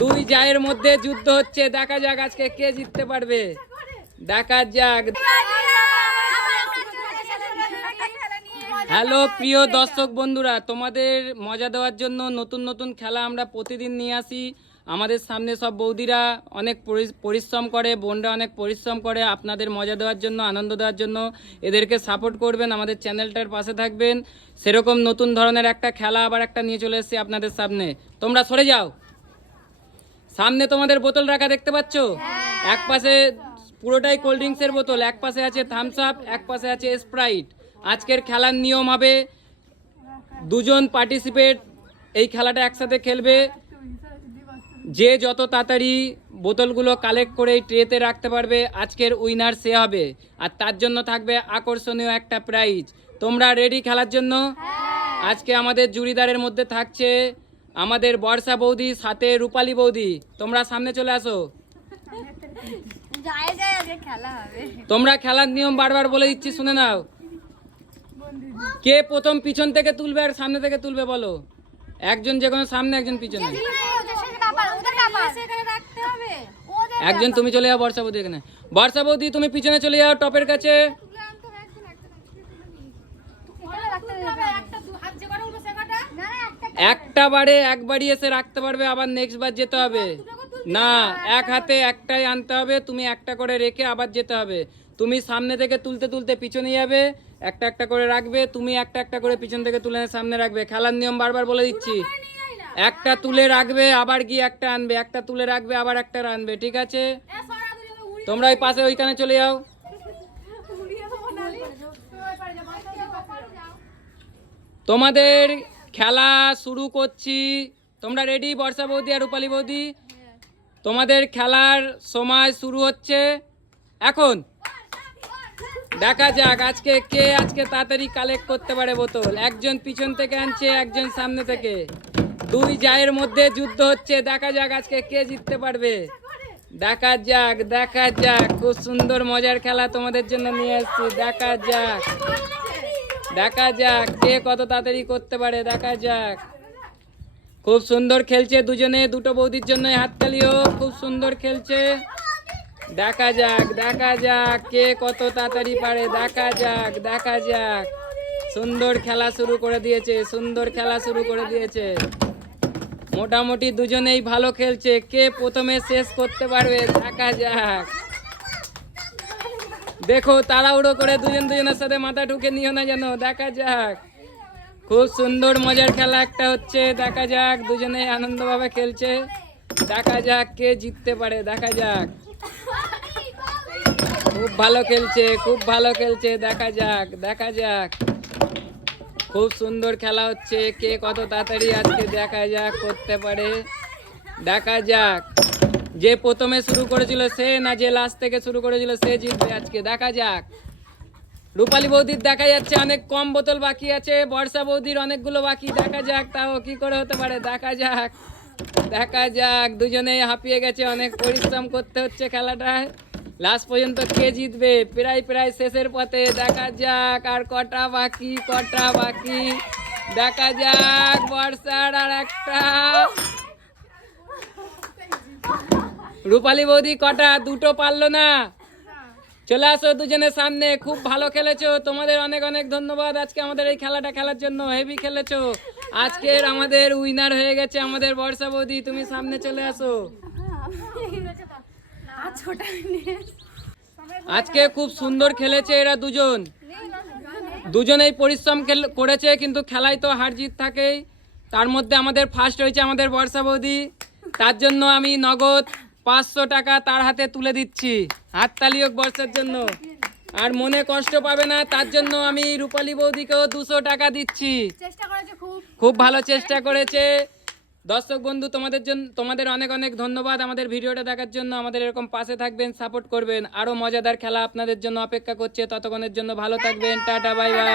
দুই জায়ের মধ্যে যুদ্ধ হচ্ছে, দেখা যাক আজকে কে জিততে পারবে, দেখা যাক। হ্যালো প্রিয় দর্শক বন্ধুরা, তোমাদের মজা দেওয়ার জন্য নতুন নতুন খেলা আমরা প্রতিদিন নিয়ে আসি। আমাদের সামনে সব বৌদিরা অনেক পরিশ্রম করে, বোনরা অনেক পরিশ্রম করে আপনাদের মজা দেওয়ার জন্য, আনন্দ দেওয়ার জন্য। এদেরকে সাপোর্ট করবেন, আমাদের চ্যানেলটার পাশে থাকবেন। সেরকম নতুন ধরনের একটা খেলা আবার একটা নিয়ে চলে এসেছি আপনাদের সামনে। তোমরা সরে যাও, সামনে তোমাদের বোতল রাখা দেখতে পাচ্ছ। এক পাশে পুরোটাই কোল্ড ড্রিঙ্কসের বোতল, এক পাশে আছে থামস আপ, এক পাশে আছে স্প্রাইট। আজকের খেলার নিয়ম হবে দুজন পার্টিসিপেট এই খেলাটা একসাথে খেলবে। যে যত তাড়াতাড়ি বোতলগুলো কালেক্ট করে এই ট্রেতে রাখতে পারবে আজকের উইনার সে হবে। আর তার জন্য থাকবে আকর্ষণীয় একটা প্রাইজ। তোমরা রেডি খেলার জন্য? আজকে আমাদের জুরিদারের মধ্যে থাকছে আমাদের বর্ষা বৌদি, সাথে রূপালী বৌদি। তোমরা সামনে চলে আসো। তোমরা খেলার নিয়ম বারবার বলে দিচ্ছি, শুনে নাও। কে প্রথম পিছন থেকে তুলবে আর সামনে থেকে তুলবে বলো? একজন যে কোনো সামনে, একজন পিছনে। একজন তুমি চলে যাও বর্ষা বৌদি এখানে। বর্ষা বৌদি তুমি পিছনে চলে যাও টপের কাছে। একটা বারে একবারই এসে রাখতে পারবে, আবার নেক্সট বার যেতে হবে না। এক হাতে একটাই আনতে হবে, তুমি একটা করে রেখে আবার যেতে হবে। তুমি সামনে থেকে তুলতে তুলতে পিছনে যাবে, একটা একটা করে রাখবে। তুমি একটা একটা করে পিছন থেকে তুলে সামনে রাখবে। খেলার নিয়ম বারবার বলে দিচ্ছি। একটা তুলে রাখবে, আবার গিয়ে একটা আনবে, একটা তুলে রাখবে, আবার একটা আনবে, ঠিক আছে? তোমরা ওই পাশে ওইখানে চলে যাও। তোমাদের খেলা শুরু করছি। তোমরা রেডি বর্ষা বৌদি আর রূপালী বৌদি? তোমাদের খেলার সময় শুরু হচ্ছে এখন। দেখা যাক আজকে কে তাড়াতাড়ি কালেক্ট করতে পারে বোতল। একজন পিছন থেকে আনছে, একজন সামনে থেকে। দুই জায়ের মধ্যে যুদ্ধ হচ্ছে, দেখা যাক আজকে কে জিততে পারবে, দেখা যাক। দেখা যাক, খুব সুন্দর মজার খেলা তোমাদের জন্য নিয়ে এসেছি। দেখা যাক, দেখা যাক কে কত তাড়াতাড়ি করতে পারে, দেখা যাক। খুব সুন্দর খেলছে দুজনে, দুটো বৌদির জন্য হাততালিও। খুব সুন্দর খেলছে, দেখা যাক। দেখা যাক কে কত তাড়াতাড়ি পারে, দেখা যাক। দেখা যাক, সুন্দর খেলা শুরু করে দিয়েছে, সুন্দর খেলা শুরু করে দিয়েছে। মোটামুটি দুজনেই ভালো খেলছে, কে প্রথমে শেষ করতে পারবে, দেখা যাক। দেখো তাড়াহুড়ো করে দুজনের সাথে মাথা ঢুকে নিও না যেন, দেখা যাক। খুব সুন্দর মজার খেলা একটা হচ্ছে, দেখা যাক। দুজনে আনন্দভাবে খেলছে, দেখা যাক কে জিততে পারে, দেখা যাক। খুব ভালো খেলছে, খুব ভালো খেলছে, দেখা যাক। দেখা যাক, খুব সুন্দর খেলা হচ্ছে, কে কত তাড়াতাড়ি আজকে দেখা যাক করতে পারে, দেখা যাক। যে প্রথমে শুরু করেছিল সে, না যে লাস্ট থেকে শুরু করেছিল সে জিতবে আজকে, দেখা যাক। রূপালী বৌদির দেখা যাচ্ছে অনেক কম বোতল বাকি আছে, বর্ষা বৌদির অনেকগুলো বাকি, দেখা যাক তাও কি করে হতে পারে, দেখা যাক। দেখা যাক, দুজনেই হাঁপিয়ে গেছে, অনেক পরিশ্রম করতে হচ্ছে খেলাটায়। লাস্ট পর্যন্ত কে জিতবে, প্রায় শেষের পথে, দেখা যাক। আর কটা বাকি, কটা বাকি, দেখা যাক। বর্ষার আর একটা। রূপালী বৌদি কটা, দুটো পারলো না। চলে আসো দুজনের সামনে, খুব ভালো খেলেছো, তোমাদের অনেক অনেক ধন্যবাদ আজকে আমাদের এই খেলাটা খেলার জন্য। হেভি খেলেছো। আজকের আমাদের উইনার হয়ে গেছে আমাদের বর্ষা বৌদি, তুমি সামনে চলে আসো। আজকে খুব সুন্দর খেলেছে এরা দুজনেই পরিশ্রম করেছে, কিন্তু খেলায় তো হার জিত থাকেই। তার মধ্যে আমাদের ফার্স্ট হয়েছে আমাদের বর্ষা বৌদি, তার জন্য আমি নগদ 500 টাকা তার হাতে তুলে দিচ্ছি। হাততালি হোক বর্ষার জন্য। আর মনে কষ্ট পাবে না, তার জন্য আমি রূপালী বৌদিকেও 200 টাকা দিচ্ছি। খুব ভালো চেষ্টা করেছে। দর্শক বন্ধু, তোমাদের অনেক অনেক ধন্যবাদ আমাদের ভিডিওটা দেখার জন্য। আমাদের এরকম পাশে থাকবেন, সাপোর্ট করবেন। আরও মজাদার খেলা আপনাদের জন্য অপেক্ষা করছে। ততক্ষণের জন্য ভালো থাকবেন, টাটা, বাই বাই।